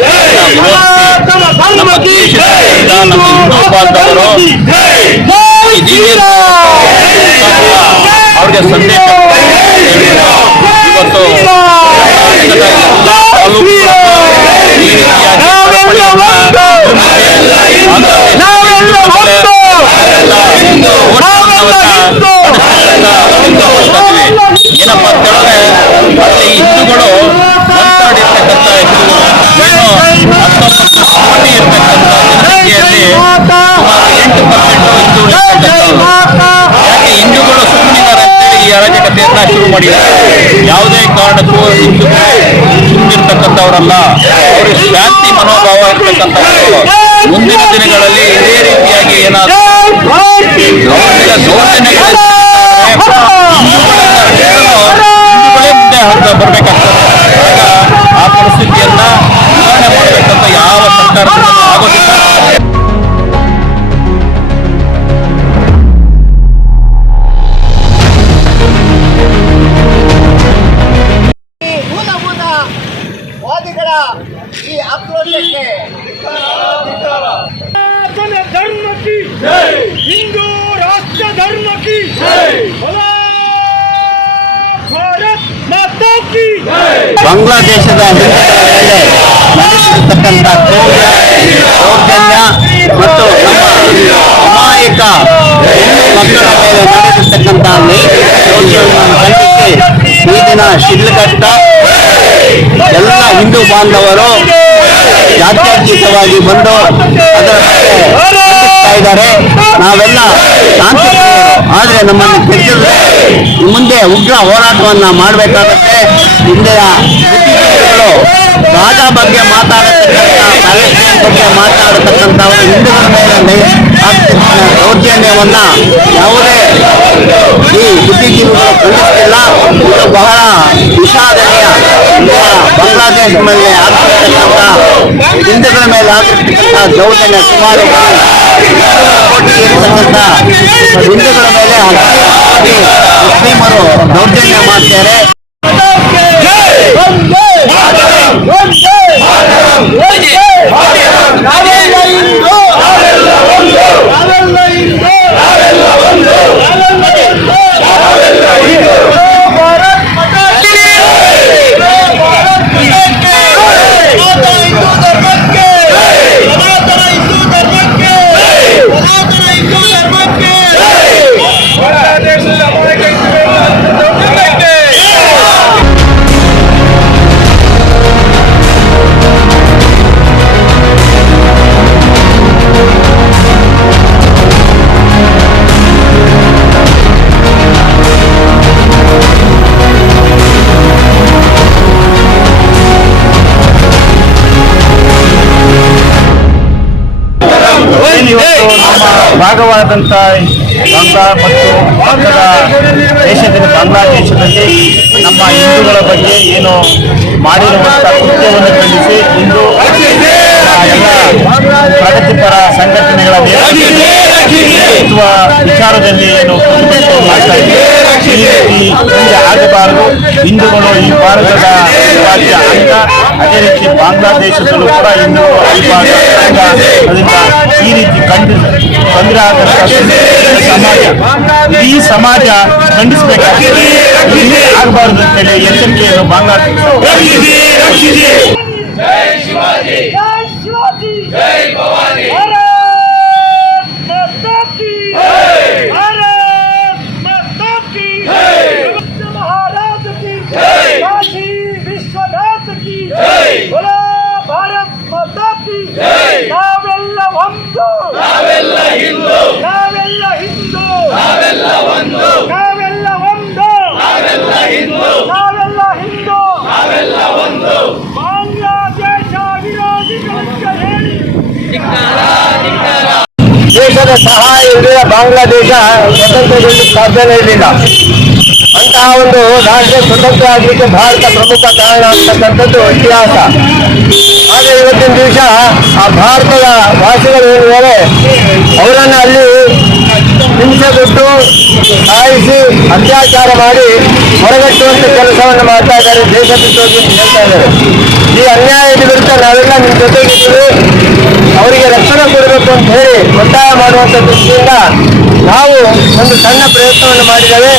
ಅರಾಜಕತೆಯನ್ನ ವಿರೋಧಿಸಿ ನಮ್ಮ ದೇಶದಿಂದ ನಮ್ಮ ಹಿಂದೂ ಬಾಂಧವರು ಅವ್ರಿಗೆ ಸಂದೇಶ ಇವತ್ತು ಏನಪ್ಪ ರೀತಿಯಾಗಿ ಏನಪ್ಪ ಅಲ್ಲಿ ಹಿಂದೂಗಳು ಮಾತಾಡಿರ್ತಕ್ಕಂಥ ಹಿಂದೂಗಳು ಏನು ಹತ್ತೊಂಬತ್ತು ಕೋಟಿ ಇರ್ತಕ್ಕಂಥ ಜನಸಂಖ್ಯೆಯಲ್ಲಿ ಸುಮಾರು ಎಂಟು ಪರ್ಸೆಂಟ್ ಹಿಂದೂಗಳು ಇರ್ತಕ್ಕಂಥವ್ರು ಯಾಕೆ ಹಿಂದೂಗಳು ಸುಮ್ಮನಿದ್ದಾರೆ ಅಂತೇಳಿ ಈ ಅರಾಜಕತೆಯನ್ನ ಶುರು ಮಾಡಿದ್ದಾರೆ? ಯಾವುದೇ ಕಾರಣಕ್ಕೂ ಹಿಂದೂಗಳು ಸುಮ್ಮನಿರ್ತಕ್ಕಂಥವರಲ್ಲ ಅವರು ಶಾಂತಿ ಮನೋಭಾವ ಇರ್ತಕ್ಕಂಥವ್ರು. ಮುಂದಿನ ದಿನಗಳಲ್ಲಿ ಇದೇ ರೀತಿಯಾಗಿ ಏನಾದರೂ ದೌರ್ಜನ್ಯ ಹಿಂದೂ ರಾಷ್ಟ್ರ ಧರ್ಮ ಕಿ ಬಾಂಗ್ಲಾದೇಶದ ಮತ್ತು ಅಮಾಯಕ ಮಕ್ಕಳ ಮೇಲೆ ನಡೆಸಿರ್ತಕ್ಕಂಥ ಖಂಡಿಸಿ ಈ ದಿನ ಶಿಡ್ಲಘಟ್ಟ ಎಲ್ಲ ಹಿಂದೂ ಬಾಂಧವರು ಜಾತ್ಯಾತೀತವಾಗಿ ಬಂದು ಅದರ ಇದ್ದಾರೆ. ನಾವೆಲ್ಲ ಶಾಂತಿ ಆದರೆ ನಮ್ಮನ್ನು ಕೆಟ್ಟಿದ್ರೆ ಮುಂದೆ ಉಗ್ರ ಹೋರಾಟವನ್ನ ಮಾಡಬೇಕಾಗುತ್ತೆ. ಇಂದಿನ ರಾಜ ಬಗ್ಗೆ ಮಾತಾಡತಕ್ಕಂಥ, ಪ್ಯಾಲೆಸ್ಟೈನ್ ಬಗ್ಗೆ ಮಾತಾಡತಕ್ಕಂಥವರು ಹಿಂದೂಗಳ ಮೇಲೆ ದೌರ್ಜನ್ಯವನ್ನ ಯಾವುದೇ ಈ ಬುದ್ಧಿಜೀವಿಗಳು ಖಂಡಿಸ್ತಿಲ್ಲ ಇದು ಬಹಳ ವಿಷಾದನೀಯ ಬಾಂಗ್ಲಾದೇಶ ಮೇಲೆ ಆಗ್ತಿರ್ತಕ್ಕಂಥ ಹಿಂದೂಗಳ ಮೇಲೆ ಆಗ್ತಿರ್ತಕ್ಕಂಥ ದೌರ್ಜನ್ಯ ಸುಮಾರು ಇರ್ತಕ್ಕಂಥ ಹಿಂದೂಗಳ ಮೇಲೆ ಮುಸ್ಲಿಮರು ದೌರ್ಜನ್ಯ ಮಾಡ್ತಾರೆ. ಭಾಗವಾದಂಥ ಬಾಂಗ್ಲಾ ಮತ್ತು ಭಾರತದ ದೇಶದಲ್ಲಿ, ಬಾಂಗ್ಲಾದೇಶದಲ್ಲಿ ನಮ್ಮ ಹಿಂದೂಗಳ ಬಗ್ಗೆ ಏನು ಮಾಡಿರುವಂಥ ಕೃತ್ಯವನ್ನು ಖಂಡಿಸಿ ಇಂದು ಎಲ್ಲ ಪ್ರಗತಿಪರ ಸಂಘಟನೆಗಳ ವಿಚಾರದಲ್ಲಿ ಏನು ಪ್ರತಿಭಟನೆ ಮಾಡ್ತಾ ಇದ್ದೀವಿ. ಇಲ್ಲಿ ಹಿಂದೆ ಆಗಬಾರದು ಹಿಂದೂಗಳು ಈ ಭಾರತದ ರಾಜ್ಯ ಅಂತ ಅದೇ ರೀತಿ ಬಾಂಗ್ಲಾದೇಶದಲ್ಲೂ ಕೂಡ ಹಿಂದೂಗಳು ಆಗಬಾರದು ಅದರಿಂದ ಈ ರೀತಿ ಕಂಡು ತೊಂದರೆ ಆದಂತಹ ಸಮಾಜ ಈ ಸಮಾಜ ಖಂಡಿಸಬೇಕಾಗಿದೆ ಹಿಂದೆ ಆಗಬಾರದು ಅಂತೇಳಿ ಎಚ್ಚರಿಕೆಯನ್ನು ಬಾಂಗ್ಲಾದೇಶ ಜೈ ಶಿವಾಜಿ ಜೈ ಭವಾನಿ ದೇಶದ ಸಹಾಯ ಇಲ್ಲದೆ ಬಾಂಗ್ಲಾದೇಶ ಸ್ವತಂತ್ರಗೊಳ್ಳಲು ಸಾಧ್ಯನೇ ಇರಲಿಲ್ಲ ಅಂತಹ ಒಂದು ರಾಷ್ಟ್ರ ಸ್ವತಂತ್ರ ಆಗಲಿಕ್ಕೆ ಭಾರತ ಪ್ರಮುಖ ಕಾರಣ ಅಂತಕ್ಕಂಥದ್ದು ಇತಿಹಾಸ ಹಿಂಸೆ ಕೊಟ್ಟು ಸಾಯಿಸಿ ಅತ್ಯಾಚಾರ ಮಾಡಿ ಹೊರಗಟ್ಟುವಂತ ಕೆಲಸವನ್ನು ಮಾಡ್ತಾ ಇದ್ದಾರೆ. ದೇಶ ಬಿಟ್ಟು ಹೇಳ್ತಾ ಇದ್ದಾರೆ. ಈ ಅನ್ಯಾಯದ ವಿರುದ್ಧ ನಾವೆಲ್ಲ ನಿಮ್ಮ ಜೊತೆಗಿದ್ದೀವಿ ಅವರಿಗೆ ರಕ್ಷಣೆ ಕೊಡಬೇಕು ಅಂತ ಹೇಳಿ ಒತ್ತಾಯ ಮಾಡುವಂತ ದೃಷ್ಟಿಯಿಂದ ನಾವು ಒಂದು ಸಣ್ಣ ಪ್ರಯತ್ನವನ್ನು ಮಾಡಿದ್ದೇವೆ.